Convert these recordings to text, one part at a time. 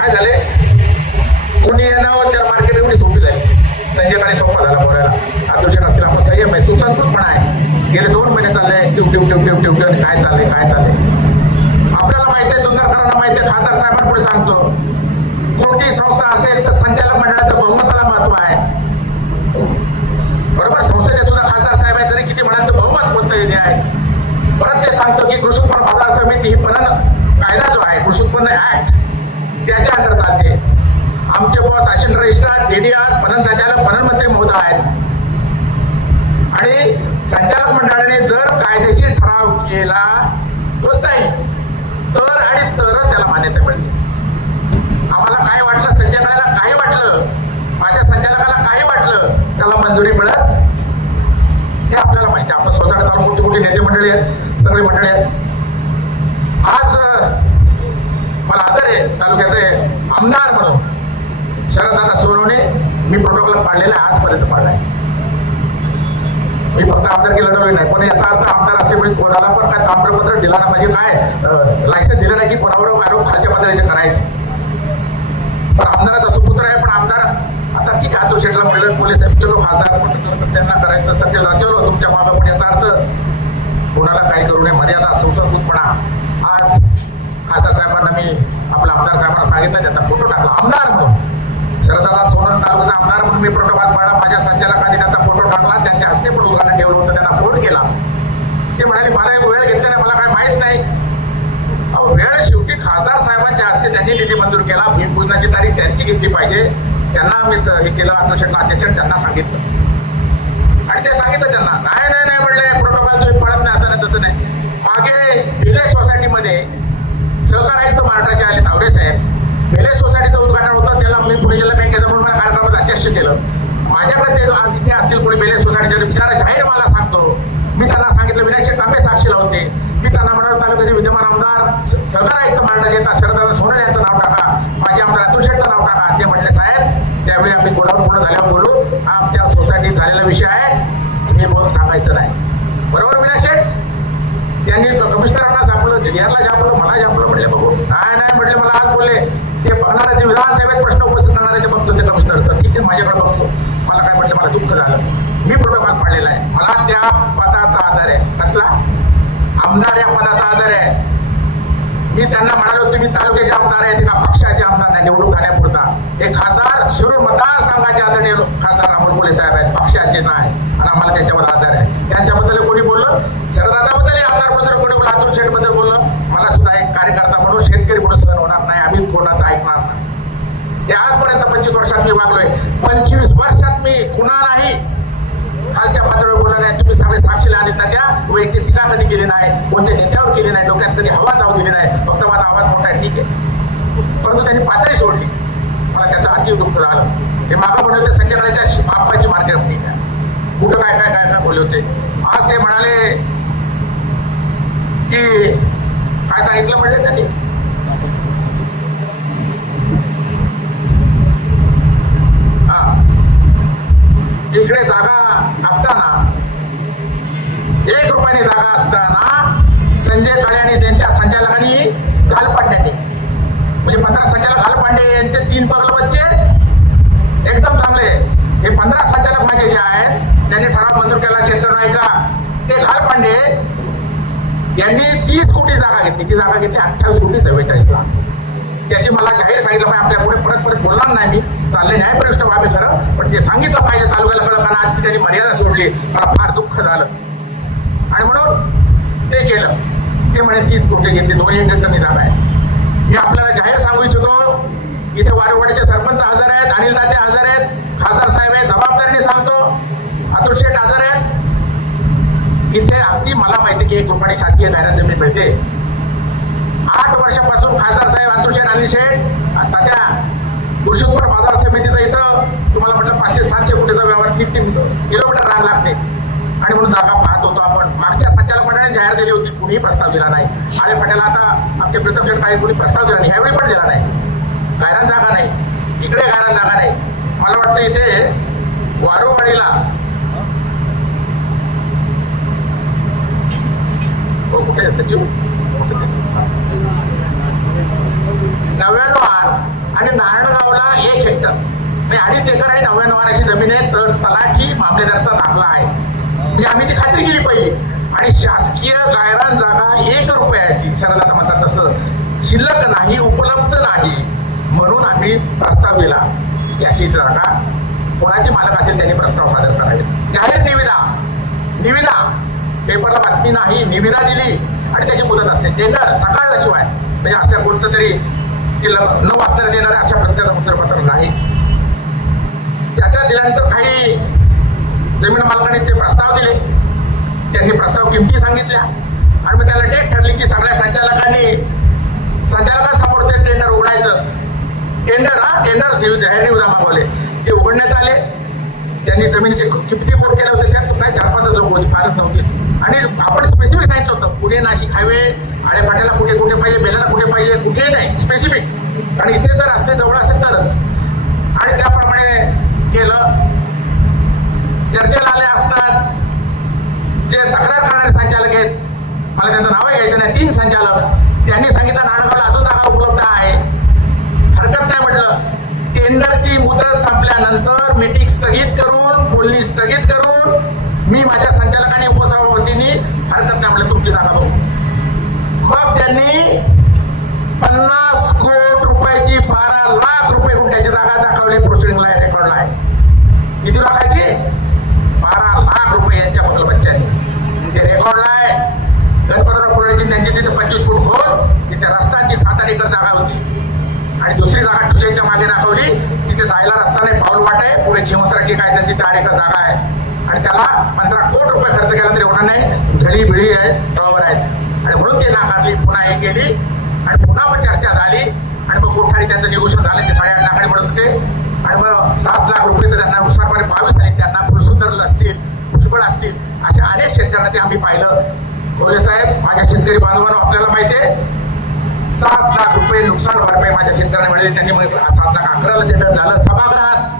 काय झाले? कोणी येणं त्या मार्केट एवढी सोपी झाली. संजय खाली सोपा झाला बोलायला अध्यक्ष असतील आपण संयम आहे सुसंस्कृतपणा आहे. गेले दोन महिने चालले टिव टिव टिव टिव टिव टिव आणि काय चालले काय चालले? आपल्याला माहिती आहे सुंदरकरांना माहिती आहे खासदार साहेबांपुढे सांगतो. कोणती संस्था असेल तर संचालक मंडळाचं बहुमताला महत्त्व आहे. बरोबर? संसदेत सुद्धा खासदार साहेब आहे जरी किती म्हणाल तर बहुमत कोणतं येणे आहे. परत ते सांगतो की कृषी उत्पन्न बाजार समिती ही पणन कायदा जो आहे कृषी उत्पन्न ऍक्ट त्याच्या अंडर चालते. आमचे बॉस असिस्टंट रेष्टा डीडीआर पणन संचालक पणन मंत्री महोदय आहेत. आणि संचालक मंडळाने जर कायदेशीर ठराव केला कोणताही तर आणि तरच त्याला मान्यता मिळते. आम्हाला काय वाटलं संचालकाला काही वाटलं माझ्या संचालकाला काही वाटलं त्याला मंजुरी मिळत? हे आपल्याला माहिती आपण स्वतः चालू कुठे कुठे नेते मंडळी आहेत सगळे मंडळी आहेत. आज अं, आहे तालुक्याचे आमदार म्हणून शरददादा सोनवणे मी प्रोटोकॉल पाळलेला आहे आजपर्यंत पाळलाय मी फक्त आमदारकी लढवली नाही पण याचा अर्थ आमदार असल्यामुळे कोणाला पण काय ताम्रपत्र दिला ना म्हणजे काय लायसन्स दिलं नाही की कोणावर आरोप खालच्या पातळीचे करायचे. पण आमदाराचा सुपुत्र आहे पण आमदार आता ठीक आहे तो शेटला म्हणलं पोलीस साहेब चलो खासदार पण त्यांना करायचं सत्य चलो तुमच्या मागं पण याचा अर्थ कोणाला काही करू नये मर्यादा सुसंस्कृतपणा आज साहेबांना मी आपल्या आमदार साहेबांना सांगितलं त्याचा फोटो टाकला. आमदार म्हणून. शरदादा सोनल तालुक्याचा आमदार म्हणून मी प्रोटोकॉल पाळला माझ्या संचालकांनी त्याचा फोटो टाकला. त्यांच्या हस्ते पण उद्घाटन ठेवलं होतं. त्यांना फोन केला. ते म्हणाले मला एक वेळ घेतल्याने मला काय माहीत नाही. अहो वेळ शेवटी खासदार साहेबांच्या हस्ते त्यांनी निधी मंजूर केला. भूमिपूजनाची तारीख त्यांची घेतली पाहिजे. त्यांना मी हे केलं. अध्यक्ष अध्यक्ष त्यांना सांगितलं आणि ते सांगितलं त्यांना नाही नाही नाही म्हणले प्रोटोकॉल तुम्ही पळत नाही असं नाही तसं नाही मागे भिले सोसायटीमध्ये सहकार जे आले तावरे साहेब भिले सोसायटीचं उद्घाटन होतं त्याला मी पुणे जिल्हा बँकेचं म्हणून मला कार्यक्रमात अध्यक्ष केलं. माझ्याकडे ते इथे असतील कोणी बेले सोसायटीचे विचार जाहीर मला सांगतो. मी त्यांना सांगितलं विनायक तांबे साक्षीला होते मी त्यांना म्हणाल तालुक्याचे विद्यमान आमदार सगळं आयुक्त मांडण्यात येतात शरदादा सोनर यांचं नाव टाका. माझे आमदार अतुल शेठचं नाव टाका. ते म्हटले साहेब त्यावेळी आम्ही कोणावर पूर्ण झाल्यावर बोलू. हा आमच्या सोसायटीत झालेला विषय आहे. हे बोल सांगायचं नाही बरोबर विनायक शेठ त्यांनी कमिशनरांना सापडलं डीआरला झापलं मला झापलं म्हटले बघू काय नाही म्हटले मला आज बोलले ते बघणार ते विधानसभेत प्रश्न उपस्थित बघतो ते कमिशनर सर ठीक आहे माझ्याकडे बघतो. मला काय म्हटलं मला दुःख झालं. मी प्रोटोकॉल पाडलेला आहे. मला त्या पदाचा आधार आहे. कसला? आमदार या पदाचा आधार आहे. मी त्यांना म्हणालो तुम्ही तालुक्याचे आमदार आहे का पक्षाचे आमदार नाही निवडून जाण्यापुरता हे खासदार शिरूर मतदारसंघाचे आदरणीय खासदार राहुल पोले साहेब आहेत. पक्षाचे नाही आणि आम्हाला त्यांच्यावर आधार आहे. त्यांच्याबद्दल कोणी बोललं? शरदादाबद्दल आमदारबद्दल कोणी लातूर अतुल शेठबद्दल बोललं? मला सुद्धा एक कार्यकर्ता म्हणून शेतकरी म्हणून सहन होणार नाही. आम्ही कोणाचा ते आजपर्यंत पंचवीस वर्षात मी वागलोय. पंचवीस वर्षात मी कुणालाही खालच्या पातळीवर बोलला नाही. तुम्ही सगळे साक्षीला आणि त्या वैयक्तिक टीका कधी केली नाही कोणत्या नेत्यावर केली नाही डोक्यात कधी हवा जाऊ दिली नाही. फक्त माझा आवाज मोठा आहे ठीक आहे. परंतु त्यांनी पातळी सोडली. मला त्याचं अतिव दुःख झालं. हे मागं म्हणलं ते संध्याकाळच्या बाप्पाची मार्केट कुठं काय काय काय काय बोलले होते? आज ते म्हणाले की काय सांगितलं म्हणले त्यांनी हा इकडे जागा असताना एक रुपयाने जागा असताना संजय काळे आणि त्यांच्या संचालकांनी घालपांड्यांनी म्हणजे पंधरा संचालक घालपांडे यांचे तीन पगल बच्चे एकदम चांगले. हे पंधरा संचालक माझे जे आहेत त्यांनी ठराव मंजूर केला शेतकरी नायका ते घालपांडे यांनी तीस कोटी जागा घेतली. ती जागा घेतली अठ्ठावीस कोटी चव्वेचाळीस लाख त्याची मला जाहीर सांगितलं पाहिजे आपल्या पुढे परत परत बोलणार नाही मी. चालले न्यायप्रविष्ट व्हावे खरं पण ते सांगितलं पाहिजे तालुक्याला कळताना आजची त्यांनी मर्यादा सोडली मला फार दुःख झालं. आणि म्हणून ते केलं. ते म्हणे तीच कोटी घेतली दोन एक कमी जागा आहे मी आपल्याला जाहीर सांगू इच्छितो इथे वारवाडीचे सरपंच हजर आहेत अनिल दाते हजर आहेत खासदार साहेब आहेत जबाबदारीने सांगतो अतुल शेठ हजर आहेत. इथे अगदी मला माहिती की एक रुपयाने शासकीय जाहिरात जमीन मिळते. आठ वर्षापासून खासदार साहेब अतुल आणि अनिल शेठ आता त्या पुरुषोत्तर बाजार समितीचं इथं तुम्हाला म्हटलं पाचशे सातशे कोटीचा व्यवहार किती किलोमीटर रांग लागते. आणि म्हणून जागा पाहत होतो आपण. मागच्या संचालक मंडळाने जाहीर दिली होती कुणीही प्रस्ताव दिला नाही. आणि पटेल आता आमचे प्रथम शेठ काही कुणी प्रस्ताव दिला नाही ह्यावेळी पण दिला नाही. गायरान जागा नाही. इकडे गायरान जागा नाही. मला वाटतं इथे वारुवाडीला कुठे सचिव? नव्याण्णव आर आणि नारायणगावला एक हेक्टर. म्हणजे अडीच एकर आहे नव्याण्णव अशी जमीन आहे तर तलाठी मामलेदारचा दाखला आहे. म्हणजे आम्ही ती खात्री केली पाहिजे. आणि शासकीय गायरान जागा एक रुपयाची शरदाता म्हणतात तसं. शिल्लक नाही उपलब्ध नाही म्हणून आम्ही प्रस्ताव दिला. की अशी जागा कोणाची मालक असेल त्यांनी प्रस्ताव सादर करावे जाहीर निविदा. निविदा. पेपरला बातमी नाही निविदा दिली. आणि त्याची मुदत असते. टेंडर सकाळल्याशिवाय म्हणजे असं कोणतं तरी न वाचता देणारे अशा प्रत्येक उत्तरपत्र नाही. त्याच्या दिल्यानंतर काही जमीन मालकाने ते प्रस्ताव दिले. त्यांनी प्रस्ताव किमती सांगितल्या. आणि मग त्याला डेट ठरली की सगळ्या संचालकांनी संचालकांसमोर ते टेंडर उघडायचं. टेंडर हा टेंडर न्यूज जाहीर न्यूज मागवले. ते उघडण्यात आले. त्यांनी जमिनीचे किमती कोट केल्या होते त्यात काय चार पाच लोक होते फारच नव्हते. आणि आपण स्पेसिफिक सांगितलं होतं पुणे नाशिक हायवे आळेपाट्याला कुठे कुठे पाहिजे बेलाला कुठे पाहिजे कुठेही नाही स्पेसिफिक आणि इथे जर असते जवळ असेल तरच. आणि त्याप्रमाणे केलं. चर्चेला आले असतात. जे तक्रार करणारे संचालक आहेत मला त्यांचं नाव घ्यायचं नाही तीन संचालक. त्यांनी सांगितलं नाणगावला अजून जागा उपलब्ध आहे. हरकत नाही म्हटलं. टेंडरची मुदत संपल्यानंतर मीटिंग स्थगित करून बोलणी स्थगित करून मी माझ्या संचालकांनी उपसभापतींनी हरकत नाही म्हटलं तुमची जागा बघू. मग त्यांनी पन्नास कोट रुपयाची बारा लाख रुपये गुंठ्याची जागा दाखवली प्रोसिडिंगला आहे रेकॉर्डला आहे. किती लाखाची बारा लाख रुपये यांच्या बगल बच्चांनी ते रेकॉर्डला आहे. गणपतराव पुण्याची त्यांची तिथे पंचवीस फूट खोल तिथे रस्त्यांची सात आठ एकर जागा होती. आणि दुसरी जागा तुझ्याच्या मागे दाखवली तिथे जायला रस्ता नाही पाऊल वाट आहे. पुढे खिमसराकी काय त्यांची चार एकर जागा आहे. आणि त्याला पंधरा कोट रुपये खर्च केला तरी एवढा नाही. घडी भिळी आहे टॉवर आहेत आणि म्हणून ते नाकारली पुन्हा हे केली. आणि पुन्हा मग चर्चा झाली. आणि मग कोठारी त्यांचं निगोशन झालं ते साडेआठ लाखाने म्हणत होते. आणि मग सात लाख रुपये तर त्यांना नुकसानपणे बावीस आहेत. त्यांना फुलसुंदर असतील पुष्कळ असतील अशा अनेक शेतकऱ्यांना ते आम्ही पाहिलं. कोले साहेब माझ्या शेतकरी बांधवांना आपल्याला माहिती आहे सात लाख रुपये नुकसान भरपाई माझ्या शेतकऱ्यांना मिळाली. त्यांनी सात लाख अकराला ते झालं. सभागृहात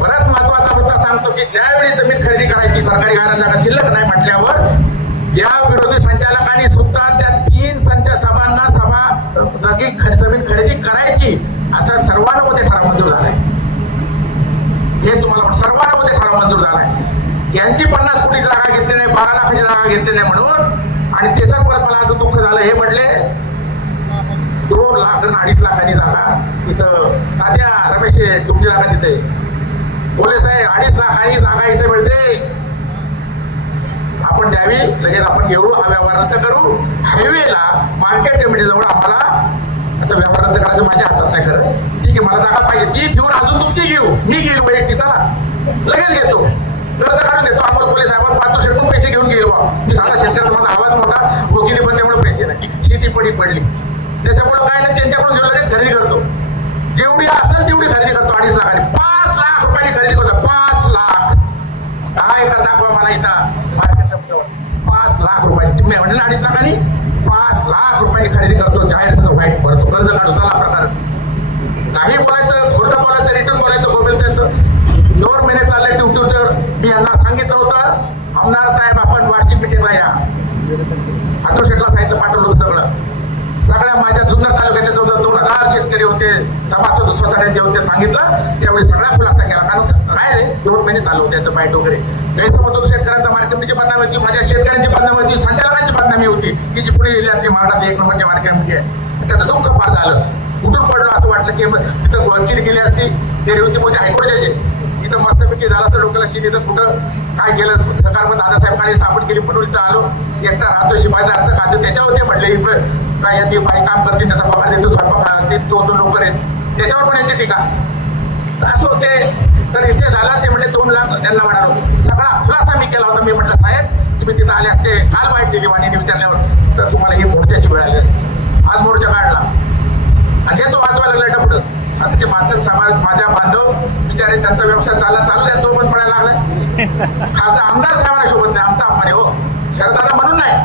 परत महत्त्वाचा मुद्दा सांगतो की ज्यावेळी जमीन खरेदी करायची सरकारी घरात जागा शिल्लक नाही म्हटल्यावर या विरोधी संचालकांनी सुद्धा त्या तीन संच सभांना सभा जागी जमीन खरेदी करायची असा सर्वानुमते ठराव मंजूर झालाय. हे तुम्हाला सर्वानुमते ठराव मंजूर झालाय. यांची पन्नास कोटी जागा घेतली नाही बारा लाखाची जागा घेतली नाही म्हणून आणि त्याचा परत मला दुःख झालं. हे म्हणले दोन लाख आणि अडीच लाखांनी जागा इथं तात्या रमेश तुमची जागा तिथे. बोले साहेब अडीच लाखांनी जागा इथे मिळते. आपण द्यावी लगेच आपण घेऊ हा व्यवहार रद्द करू. हायवेला मार्केट कमिटी जवळ आम्हाला आता व्यवहार रद्द करायचं माझ्या हातात नाही खरं. ठीक आहे मला जागा पाहिजे. ती घेऊन अजून तुमची घेऊ मी घेईल वैयक्तिक चला लगेच घेतो कर्ज काढून देतो अमोल पोलीस साहेबांवर पाच शेतून पैसे घेऊन गेलो बा मी सांगा शेतकऱ्याचा माझा आवाज मोठा वकिली पण त्यामुळे पैसे नाही शेती पडी पडली त्याच्यामुळे काय नाही त्यांच्याकडून घेऊन लगेच खरेदी करतो जेवढी असेल तेवढी खरेदी करतो अडीच लाखाने पाच लाख रुपयाची खरेदी करतो पाच लाख. काय का दाखवा मला इथं? मार्केट पाच लाख रुपये तुम्ही म्हणजे अडीच लाखाने? पाच लाख रुपयाने खरेदी करतो जाहीर व्हाईट वाईट पडतो. कर्ज काढतो चला प्रकार. काही बोलायचं खोटं बोलायचं रिटर्न बोलायचं गोविंद त्यांचं दोन महिने चाललंय ट्यूट्यूबचं मी यांना सांगितलं होतं. आमदार साहेब आपण वार्षिक मिटिंगला या. अतुल शेटला सांगितलं पाठवलं होतं सगळं. मला माझ्या जुन्नर तालुक्याचे जवळजवळ दोन हजार शेतकरी होते. सभासद सोसायट्यांचे होते सांगितलं त्यावेळी सगळा खुलासा केला कारण काय रे? दोन महिने चालू होते त्याचं बाईट वगैरे गैरसमज होतो शेतकऱ्यांचा मार्केटची बदनामी होती माझ्या शेतकऱ्यांची बदनामी होती संचालकांची बदनामी होती. की जी पुणे जिल्ह्यातली महाराष्ट्रात एक नंबरच्या मार्केटमध्ये आहे. त्याचं दुःख फार झालं. कुठून पडलं असं वाटलं की तिथं वकील गेली असती ते रेवती मोदी हायकोर्ट जज इथं मस्तपैकी झालं असं डोक्याला शिरी इथं कुठं काय गेलं सरकार दादासाहेबांनी स्थापन केली म्हणून इथं आलो. एकटा राहतो शिपायचा अर्ज खातो. त्याच्यावर ते म्हणले काय यांनी बाई काम करते त्याचा पगार देतो स्वयंपाक तो दोन नोकर आहेत त्याच्यावर पण यांची टीका. असं होते. तर इथे झाला ते म्हणले दोन लाख त्यांना म्हणालो. सगळा खुलासा मी केला होता. मी म्हटलं साहेब तुम्ही तिथं आले असते काल वाईट दिली वाणीने विचारल्यावर. तर तुम्हाला ही मोर्चाची वेळ आली असते. आज मोर्चा काढला. आणि हे तो वाचवा लागला पुढं. आता ते मात्र समाज माझ्या बांधव बिचारे त्यांचा व्यवसाय चालला चाललाय तो पण पडायला लागलाय खासदार आमदार साहेबांना शोभत नाही. आमचा अपमान हो. शरदादा म्हणून नाही.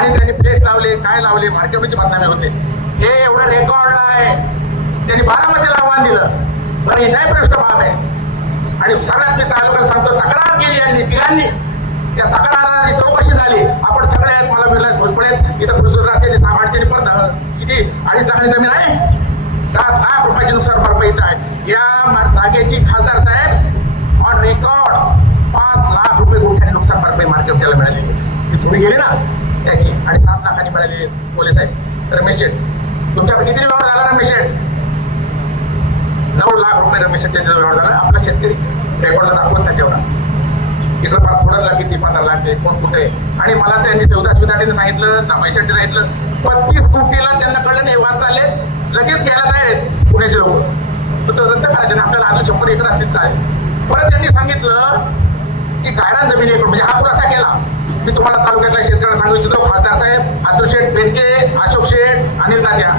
आणि त्यांनी प्लेस लावले काय लावले मार्केटमध्ये बातमी होते. हे एवढं रेकॉर्ड आहे. त्यांनी बारामतीला आव्हान दिलं. बरं ही नाही प्रश्न बाब आहे. आणि सगळ्यात मी तालुक्याला सांगतो तक्रार केली यांनी तिघांनी. त्या तक्राराची चौकशी झाली. आपण सगळे आहेत मला विलास भोजपळे इथं खुजूर रस्त्याने सामानतेने पण किती? अडीच लाखांनी जमीन आहे. सात लाख रुपयाचे नुकसान भरपाई आहे. या जागेची खासदार साहेब ऑन रेकॉर्ड पाच लाख रुपये गोठ्याने नुकसान भरपाई मार्केट त्याला मिळालेली थोडी गेली ना? त्याची आणि सात लाखांनी मिळालेली पोलीस आहेत. रमेश शेठ. तुमच्याकडे किती व्यवहार झाला रमेश शेठ? नऊ लाख रुपये रमेश शेट्टी व्यवहार झाला आपला शेतकरी. रेकॉर्डला दाखवत त्याच्यावर इकडं फार थोडं लाख किती पंधरा लाख आहे कोण कुठे आणि मला त्यांनी शिवदास विधाटीने सांगितलं नामाई शेट्टी सांगितलं. पस्तीस कोटीला त्यांना कळलं नाही वाद चालले. लगेच घ्यायला तयार आहेत पुण्याचे लोक. तर रद्द करायचे ना आपल्याला अजून शंभर एकर असतील काय परत त्यांनी सांगितलं की गायरान जमिनी एकूण म्हणजे हा खुलासा केला. मी तुम्हाला तालुक्यातल्या शेतकऱ्याला सांगू इच्छितो खासदार साहेब अतुल शेठ बेनके अशोक शेठ अनिल तात्या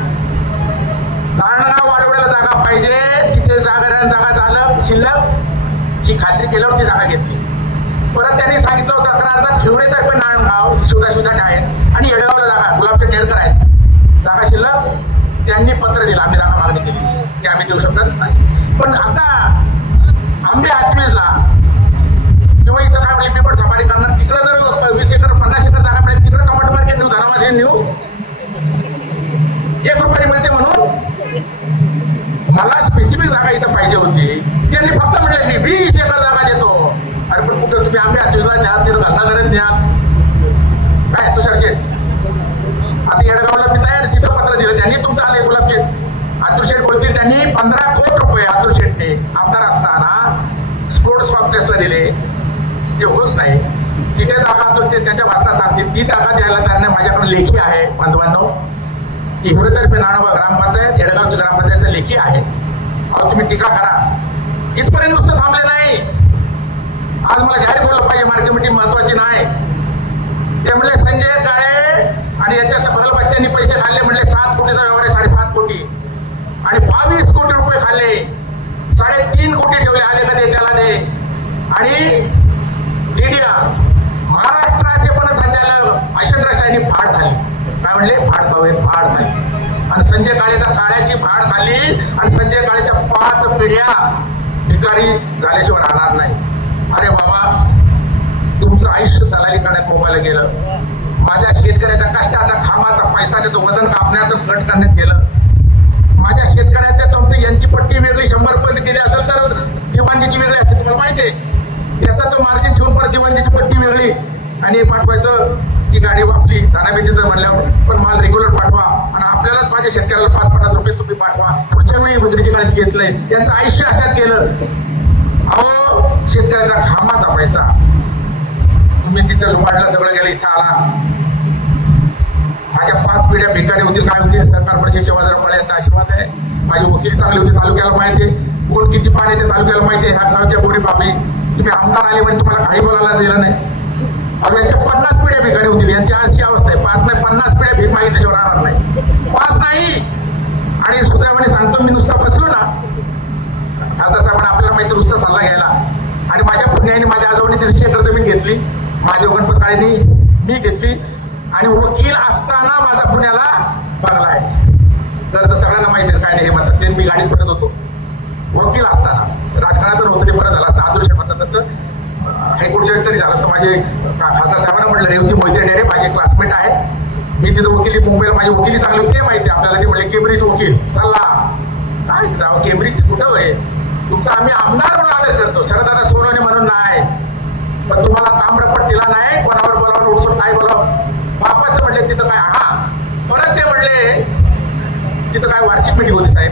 नारायणगाव वाढवण्याला जागा पाहिजे तिथे जागा जागा झालं शिल्लक ही खात्री केल्यावर ती जागा घेतली. परत त्यांनी सांगितलं होतं अकरा तक्रारदार शिवडेतर्फे नाणगाव शिवदा शिवदाट आहेत. आणि येडगावला जागा गुलाबचे ढेरकर आहेत. जागा शिल्लक त्यांनी पत्र दिलं आम्ही जागा मागणी केली. की आम्ही देऊ शकत नाही. पण आता एक रुपयाने मिळते म्हणून? मला स्पेसिफिक जागा इथं पाहिजे होती. त्यांनी फक्त म्हटलं मी वीस एकर जागा देतो. अरे पण कुठं तुम्ही आंबे हातवेजला न्या तिथं घालना करत न्या काय तुषार शेठ? आता येडगावला मी तयार तिथं पत्र दिलं. त्यांनी तुमचं आले गुलाब शेठ. अतुल शेठ बोलतील त्यांनी पंधरा कोटी रुपये अतुल शेठने आमदार असताना स्पोर्ट्स कॉम्प्लेक्सला दिले. ते होत नाही तिथे जागा अतुल शेठ त्यांच्या भाषणात सांगतील. ती जागा द्यायला त्यांना माझ्याकडे लेखी आहे बांधवांनो हिवरेतर्फे नाणावा ग्रामपंचायत येडगावची ग्रामपंचायतचा लेखी आहे. अहो तुम्ही टीका करा. इथपर्यंत नुसतं थांबले नाही. आज मला जाहीर करायला पाहिजे मार्केट मीटिंग महत्वाची नाही. ते म्हणले संजय काळे आणि याच्या सगळ्या बच्चांनी पैसे खाल्ले म्हणले सात कोटीचा व्यवहार आहे साडेसात कोटी. आणि बावीस कोटी रुपये खाल्ले. साडेतीन कोटी ठेवले आले का ते. त्याला दे आणि मीडिया महाराष्ट्राचे पण संचालक अशोक राष्ट्रांनी फाट खाल्ली. काय म्हणले फाड खावे फाड खाल्ली आणि संजय काळेचा काळ्याची फाड झाली आणि संजय काळेच्या पाच पिढ्या भिकारी झाल्याशिवाय राहणार नाही. अरे बाबा तुमचं आयुष्य दलाली करण्यात मोबाईल गेलं. माझ्या शेतकऱ्याच्या कष्टाचा खामाचा पैसा त्याचं वजन कापण्यात कट करण्यात गेलं. माझ्या शेतकऱ्याच्या तुमचं यांची पट्टी वेगळी शंभर रुपये गेली असेल तर दिवाणजीची वेगळी असते तुम्हाला माहिती आहे. त्याचा तो मार्जिन ठेवून परत दिवाणजीची पट्टी वेगळी. आणि पाठवायचं की गाडी वापली धानाभीतीचं म्हणल्यावर पण माल रेग्युलर पाठवा. आणि आपल्यालाच माझ्या शेतकऱ्याला पाच पन्नास रुपये तुम्ही पाठवा. पुढच्या वेळी गुजरीची काळजी घेतलंय त्यांचं आयुष्य अशात गेलं. अहो शेतकऱ्याचा घामाचा पैसा. तुम्ही तिथं लुबाडला सगळं गेलं इथं आला. माझ्या पाच पिढ्या भिकारी होतील काय होतील सरकार परिषद शिवाजीराव काळे यांचा आशीर्वाद आहे. माझी वकील चांगली होती तालुक्याला माहिती कोण किती पाणी ते तालुक्याला माहिती आहे. ह्या गावच्या गोडी बाबी. तुम्ही आमदार आले म्हणजे तुम्हाला काही बोलायला दिलं नाही. अहो यांच्या पन्नास पिढ्या भिकारी होतील यांची अशी अवस्था आहे. पाच नाही पन्नास पिढ्या भीक मागितल्याशिवाय राहणार नाही. पाच नाही. आणि सुदैवाने सांगतो मी नुसता बसलो ना. खासदार साहेब आपल्याला माहिती नुसता सल्ला घ्यायला. आणि माझ्या पुण्याने माझ्या आजोबांनी दीडशे एकर जमीन घेतली. माझ्या गणपत काळेनी मी घेतली. आणि वकील असताना माझा पुण्याला बंगला आहे. तर तर सगळ्यांना माहिती काय नाही हे म्हणतात. ते मी गाडीत परत होतो. वकील असताना. राजकारणात होतं ते बरं झालं असतं. आदर्श म्हणतात तसं. हायकोर्ट जज तरी झालं असतं. माझे खासदार साहेबांना म्हटलं रेवती मोहिते डेरे माझे क्लासमेट आहे. मी तिथं वकिली मुंबईला माझी वकिली चांगली होती माहिती आहे आपल्याला. ते म्हणले केम्ब्रिज वकील. चला. काय जावं केम्ब्रिज कुठं आहे तुमचा आम्ही आमदार म्हणून आदर करतो. शरदादा सोनवणे म्हणून नाही. पण तुम्हाला ताम्रपट्टीला नाही कोणावर बोलावून उठसून काय बोलावं? बापाचं म्हणले तिथं काय हा. परत ते म्हणले तिथं काय वार्षिक मिटिंग होती साहेब.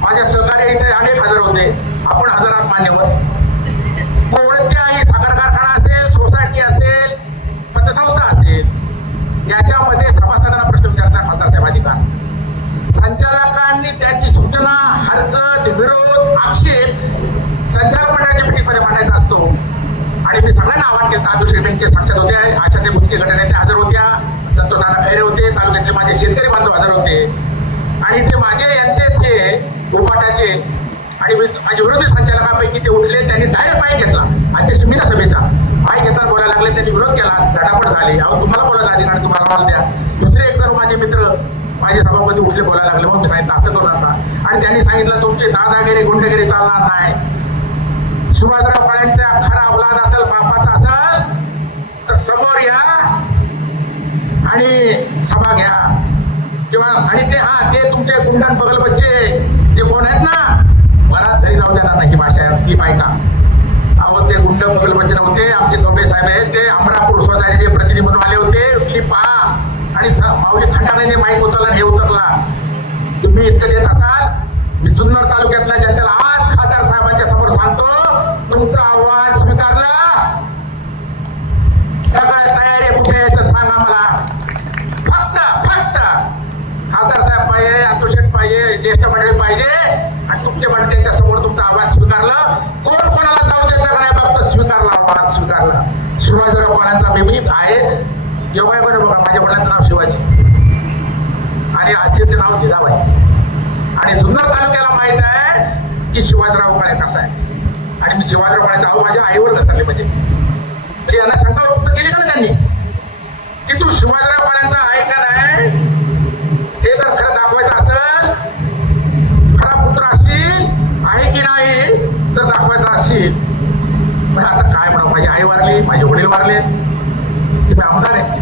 माझ्या सहकार्य इथे अनेक हजार होते. आपण हजारात मान्यवर. त्याच्यामध्ये याच्यामध्ये सभासदांना प्रश्न विचारचा खासदार साहेब अधिकार. संचालकांनी त्याची सूचना हरकत विरोध आक्षेप संचालक मंडळाच्या मिटिंगमध्ये मांडायचा असतो. आणि मी सगळ्यांना आवाहन केलं तांदूळ बँके साक्षात होते आशाते मुस्के गटनेते हजर होत्या संतोष नाना खैरे होते तालुक्यातले माझे शेतकरी बांधव हजर होते. आणि ते माझे यांचेच हे उपाटाचे आणि माझे विरोधी संचालकांपैकी ते उठले त्यांनी डायरेक्ट पाय घेतला. अध्यक्ष मीना सभेचा लागले विरोध केला. झटापट झाली. अहो तुम्हाला बोलायचा अधिकार आहे, तुम्हाला माल द्या. दुसरे एक जर माझे मित्र माझे सभापती उठले बोलायला लागले. मग मी सांगितलं असं करू नका. आणि त्यांनी सांगितलं तुमचे दादागिरी गुंडगिरी चालणार नाही. शिवाजीराव काळेंचा खरा अपलाद असेल बापाचा असेल तर समोर या आणि सभा घ्या. किंवा आणि ते हा ते तुमचे गुंडान बगल बच्चे जे कोण आहेत ना? मला तरी जाऊ देणार नाही ही भाषा ही बायका. होते गुंड बगल होते. आमचे कवडे साहेब आहेत ते. अमरापूर सोसायटीचे प्रतिनिधी माऊली खंडाने माईक उचलला आणि हे उचलला. तुम्ही इतकं देत असाल मी जुन्नर तालुक्यातल्या जनतेला आज खासदार साहेबांच्या समोर सांगतो तुमचा आव्हान स्वीकारला. सगळ्या तयारी कुठे यायचं सांगा मला. फक्त फक्त खासदार साहेब पाहिजे अतुशेठ पाहिजे ज्येष्ठ मंडळी पाहिजे. आणि तुमच्या मंडळींच्या समोर तुमचं आव्हान स्वीकारलं. स्वीकारला स्वीकारला शिवाजीराव पवारांचा मी आहे. जेव्हा बरं बघा माझ्या वडिलांचं नाव शिवाजी. आणि आजीचं नाव जिजाबाई. आणि जुन्नर तालुक्याला माहीत आहे की शिवाजीराव काळे कसा आहे. आणि मी शिवाजीराव काळेचा जाऊ माझ्या आईवर घसरले म्हणजे म्हणजे यांना शंका व्यक्त केली का त्यांनी? की तू शिवाजीराव काळ्यांचा आहे का नाही? हे जर खरं दाखवायचं असेल खरा पुत्र असशील आहे की नाही? तर दाखवायचं असेल. पण आता काय माझी आई वारली माझे वडील वारले. मी आमदार आहे.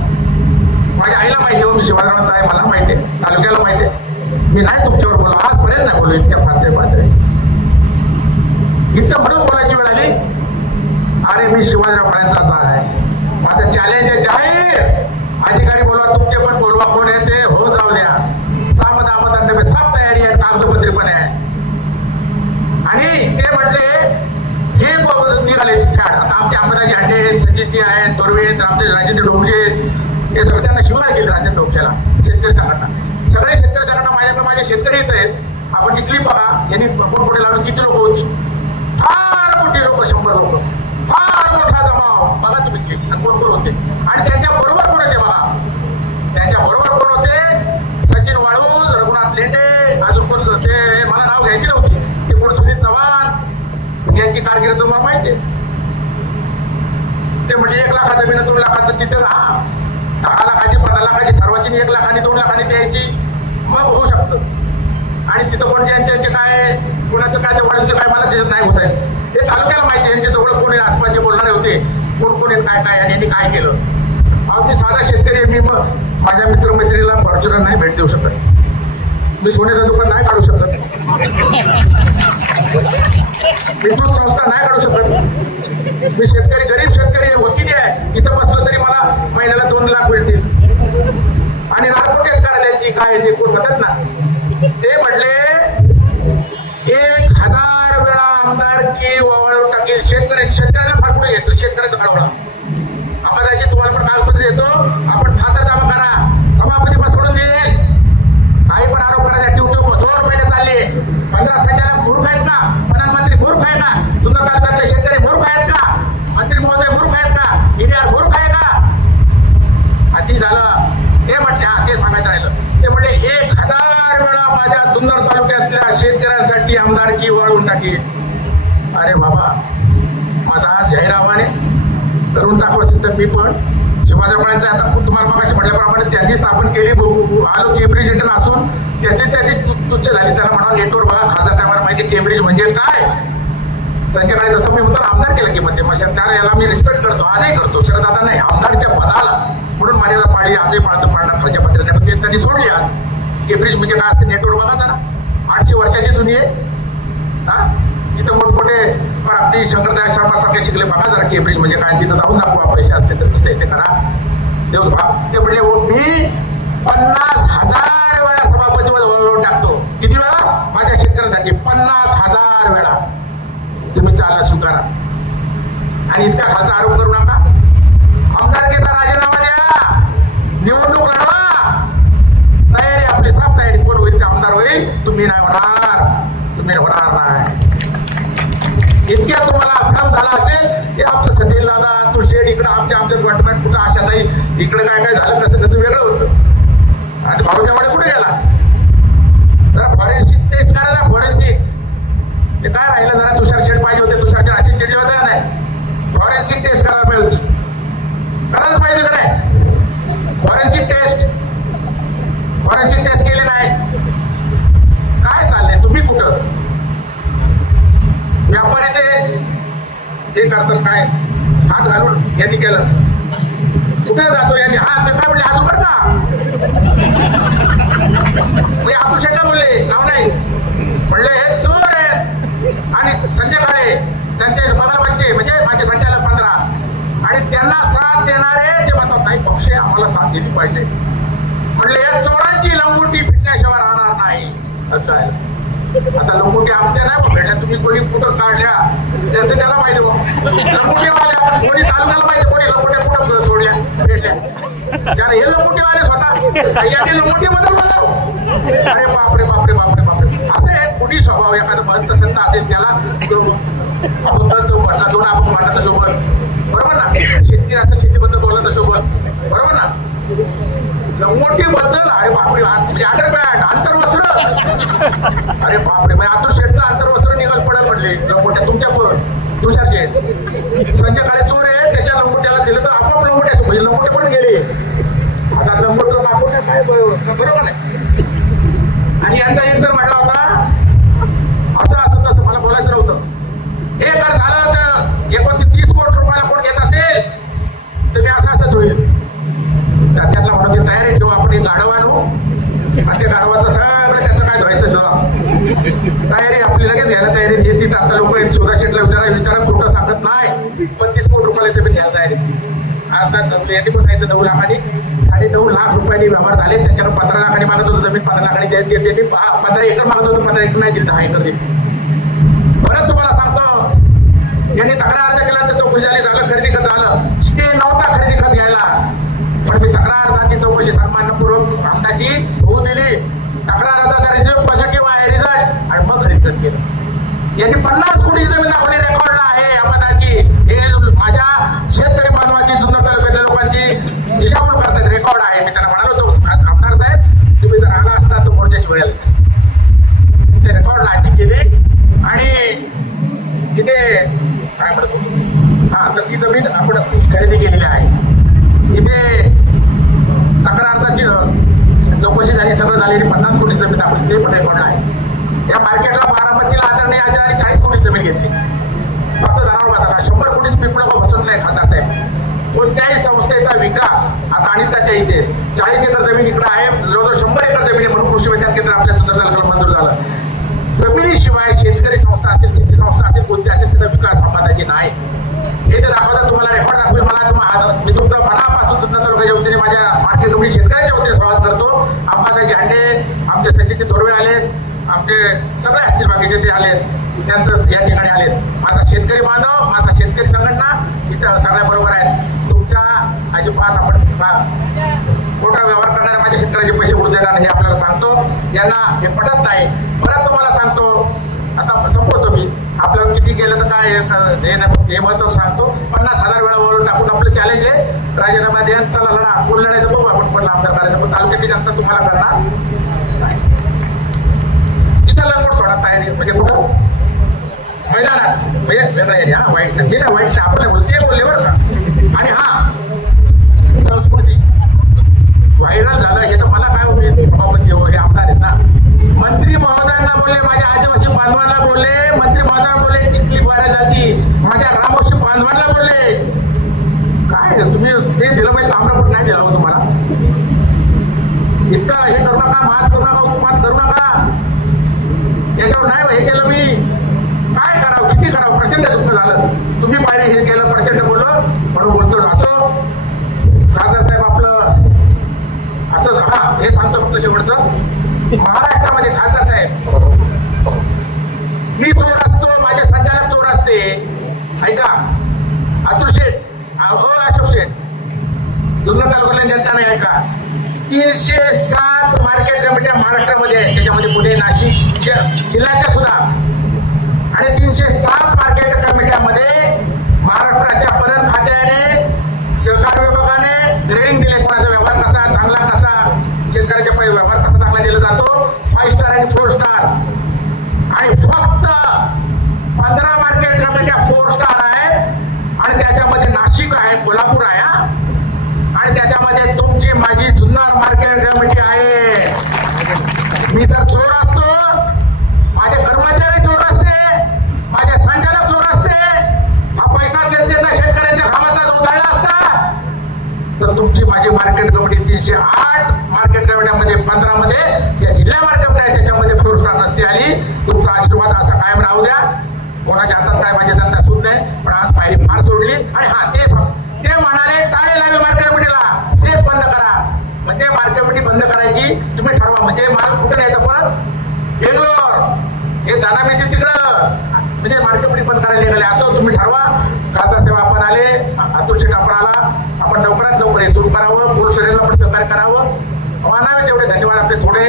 माझ्या आईला माहिती हो मी शिवाजीरावांचा आहे मला माहिती आहे तालुक्याला माहिती आहे. मी नाही तुमच्यावर बोललो आजपर्यंत नाही बोललो इतक्या पात्र पात्र इतकं म्हणून बोलायची वेळ आली? अरे मी शिवाजीराव फळ्यांचाच आहे. माझं चॅलेंज आहे जाहीर. अधिकारी बोलवा तुमचे पण बोलवा कोण आहे ते? हो जाऊ द्या. सामदा आमदार डबे सब तयारी आहे कागदपत्री पण आहे. आणि ते म्हटले छाड हांडे आहेत संजयजी आहेत आहेत राजेंद्र डोंगरे हे सगळं त्यांना शिवाय गेले राजेंद्र डोंगऱ्याला शेतकरी संघटना. सगळे शेतकरी संघटना माझ्याकडे माझे शेतकरी येत आहेत. आपण तिथली पहा यांनी पोटपोटे लावून किती लोक होती? फार मोठी लोक शंभर लोक. फार मोठा जमाव. बघा तुम्ही कोण कोण होते? आणि त्यांच्या बरोबर कोण होते बघा? त्यांच्या बरोबर कोण होते? लाखानी दोन लाखाने द्यायची मग होऊ शकतं. आणि तिथं कोणते यांच्या काय कोणाचं काय वडिलांचं काय मला त्याच्यात नाही घुसायचं हे तालुक्याला माहिती यांच्या जवळ कोणी आसपासचे बोलणारे होते. कोण कोणी काय काय आणि यांनी काय केलं. अहो मी साधा शेतकरी मी मग माझ्या मित्रमैत्रिणीला फॉर्च्युनर नाही भेट देऊ शकत. मी सोन्याचं दुकान नाही काढू शकत. विद्युत संस्था नाही काढू शकत. मी शेतकरी गरीब शेतकरी आहे वकिली आहे. इथं बसलं तरी मला महिन्याला दोन लाख मिळतील आणि नागपूरच करा त्यांची काय ते कोण म्हणतात ना? ते म्हटले एक हजार वेळा आमदार की वावळून टाकेल शेतकरी शेतकऱ्याला फार पुढे घेतो शेतकऱ्याचा कळवला आम्हाला तुम्हाला पण कागदपत्र देतो आपण खातर जमा करा सभापती पण सोडून देईल काही पण आरोप करायचा ड्युटी दोन महिने चालले पंधरा संचालक मूर्ख आहेत का प्रधानमंत्री मूर्ख आहे का जुन्नर तालुक्यातले शेतकरी मूर्ख आहेत का मंत्री महोदय मूर्ख आहेत का इंडिया मूर्ख आहे का आधी झालं ते म्हटले हा ते सांगायचं राहिलं ते म्हणले एक हजार वेळा माझ्या जुन्नर तालुक्यातल्या शेतकऱ्यांसाठी आमदारकी वाळून टाकी अरे बाबा माझा आज जाहीर आव्हान आहे करून दाखवायचं तर मी पण शिवाजीरावांचं आता तुम्हाला मगाशी म्हटल्याप्रमाणे त्यांनी स्थापन केली बघू आलो केम्ब्रिज रिटर्न असून त्याची त्याची तु- तुच्छ झाली त्याला म्हणावं नेटवर्क बघा खासदार साहेबांना माहिती आहे केम्ब्रिज म्हणजे काय संजय काळे जसं पाटील की मग त्याला याला मी रिस्पेक्ट करतो आजही करतो. शरदादा नाही आमदारच्या पदाला म्हणून मर्यादा पाळली आजही पाळतो पाळणार खालच्या पत्राने पण ते त्यांनी सोडली आज. ब्रिज म्हणजे काय असते नेटवर्क बघा जरा. आठशे वर्षाची जुनी आहे. हा? तिथं मोठमोठे पण अगदी शंकरदयाळ शर्मा सारखे शिकले. बघा जरा केम्ब्रिज म्हणजे काय तिथं जाऊन दाखवा पैसे असते तर तसे ते करा. देऊ बा. ते म्हणले "ओ, मी पन्नास हजार वेळा सभापती वळवून टाकतो. किती वेळा? माझ्या शेतकऱ्यांसाठी पन्नास हजार वेळा. तुम्ही चालला स्वीकारा आणि इतका खालचा आरोप करू नका. आमदारकीचा राजीनामा द्या. निवडणूक लढवा. तयारी आपली साफ तयारी. कोण होईल ते आमदार होईल? तुम्ही नाही होणार. तुम्ही होणार नाही. इतक्या तुम्हाला अपघात झाला असेल? हे आमचं सतील दादा तू शेड इकडं आमच्या आमच्या गव्हर्नमेंट कुठं आशा नाही इकडं काय काय झालं? कसं कसं वेगळं होतं? आणि भाऊच्यावाडे कुठे गेला? जरा फॉरेन्सिक टेस्ट करा ना फॉरेन्सिक ते काय राहिलं? जरा तुषार शेड पाहिजे होते तुषार शेड अशी चिडली होते का नाही फॉरेन्सिक टेस्ट करायला पाहिजे होती. करायला पाहिजे का नाही? फॉरेन्सिक टेस्ट फॉरेन्सिक टेस्ट केली नाही. काय चाललंय? तुम्ही कुठं? व्यापारी ते? हे करतात काय? हात घालून यांनी केलं. कुठे जातो यांनी? हा ते काय म्हणले? हात बरं का? आपण शेटा बोलले नाव नाही. म्हणले हे चोर आहे आणि संजय काळे त्यांचे बघा म्हणजे माझे संचालक आणि त्यांना साथ देणारे ते म्हणतात नाही पक्ष आम्हाला साथ दिली पाहिजे. म्हणले या चोरांची लंगोटी फिटण्याशिवाय राहणार नाही. आता लंगोटी आमच्या नाही भेटल्या. तुम्ही कोणी कुठं काढल्या त्याचं त्याला माहिती बा. लंगोटीवाल्या कोणी तालुक्याला माहिती कोणी लंगोट्या कुठं सोडल्या भेटल्या. त्याने हे लंगोटीवाले स्वतः यांनी लंगोटी बदल अरे बापरे बापरे बापरे बापरे. असं आहे कुणी स्वभाव एखादा महंत संत असेल त्याला आपण म्हणतो दोन आपण म्हणत सोबत बरोबर ना? शेतकरी असतात शेतीबद्दल बोलला सोबत बरोबर ना? लंगोटी बद्दल अरे बापरे आ- म्हणजे अंडरपॅन्ट आंतरवस्त्र अरे बापरे म्हणजे आतूर शेतचं आंतरवस्त्र निघाल पडत पडले. लंगोट्या तुमच्या पण तुषार संजय काळे चोर आहे त्याच्या लंगोट्याला दिलं तर आपोआप लंगोट्या म्हणजे लंगोटे पण गेले. आता लंगोट आपण काय बरोबर बरोबर आणि यांचा एक तर म्हटलं लाख रुपयांनी व्यवहार झाले त्याच्याकडे पंधरा लाखांनी मागत होतो जमीन पंधरा लाखांनी ते- ते- ते- पंधरा एकर मागत होतो पंधरा एकर नाही दिली दहा एकर दिली परत तुम्हाला सांगतो यांनी तक्रार अर्ज केला तर चौकशी झाली झालं खरेदी खत झालं. स्टे नव्हता खरेदी खत घ्यायला. पण मी तक्रार अर्जाची चौकशी सन्मानपूर्वक आमदाची होऊ दिली. तक्रार अर्जाचा रिझल्ट पॉझिटिव्ह आहे रिझल्ट आणि मग खरेदी खत केलं. यांनी पन्नास माझ्या मार्केट कमिटी शेतकऱ्यांच्या होते स्वागत करतो. अंबादाजी हांडे आमचे संजीचे तोरवे आलेत आमचे सगळे असतील बाकीचे ते आलेत. त्यांचं या ठिकाणी आलेत. माझा शेतकरी बांधव माझा शेतकरी संघटना इथं सगळ्या बरोबर आहेत. तुमच्या अजिबात आपण खोटा व्यवहार करणाऱ्या माझ्या शेतकऱ्याचे पैसे उडून देणार नाही हे आपल्याला सांगतो. यांना हे पटत नाही. परत तुम्हाला सांगतो. आता संपवतो मी. आपल्याला किती गेलं तर काय हे महत्त्व सांगतो. पण हजार टाकून आपलं चॅलेंज आहे. राजीनामा द्या चला लढा कोण लढायचं बघू आपण पण आमदार करायचं पण तालुक्याची जनता तुम्हाला करणार. तिथं लंगोट सोडा तयारी म्हणजे कुठं? मैदानात. म्हणजे वेगळा एरिया हा वाईट नाही हे नाही वाईट नाही आपल्याला बोलते बोलले बरं का. आणि हा संस्कृती. व्हायरल झालं हे तर मला काय होईल सभापती हो हे आमदार आहेत ना मंत्री महोदयांना बोलले माझ्या आदिवासी बांधवांना बोलले मंत्री महोदयांना बोलले टिकली व्हायरल जाती माझ्या रामोशी बांधवांना बोलले काय तुम्ही ते दिलं पाहिजे ताम्रपट नाही दिलं हो तुम्हाला इतकं हे करू नका माच करू नका उपमान करू नका याच्यावर नाही हे केलं मी काय करावं किती करावं प्रचंड दुःख झालं तुम्ही पाहिजे हे केलं प्रचंड बोललो म्हणून बोलतो असो खासदार साहेब आपलं असं हा हे सांगतो फक्त शेवटचं महाराष्ट्रामध्ये खासदार साहेब मी चोर असतो माझे संचालक चोर असते ऐका अतुल शेठ अ अशोक शेठ जुन्नर तालुक्यातल्या जनताने ऐका तीनशे सात मार्केट कमिट्या महाराष्ट्रामध्ये आहेत त्याच्यामध्ये पुणे नाशिक जि- आणि तीनशे सात आपण हे सुरू करावं पूर्ण शरीराला पण सहकार्य करावं. मानावे तेवढे धन्यवाद आपले थोडे.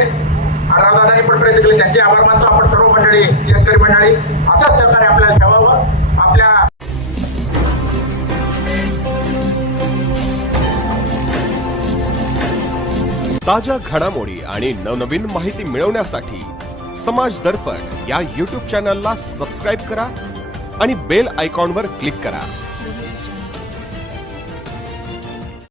आढराव पण प्रयत्न केले. त्यांचे आभार मानतो आपण सर्व मंडळी शेतकरी मंडळी. असंच सहकार्य आपल्याला ठेवावं. आपल्या ताज्या घडामोडी आणि नवनवीन माहिती मिळवण्यासाठी समाज दर्पण या यूट्यूब चॅनलला सबस्क्राईब करा आणि बेल आयकॉनवर क्लिक करा.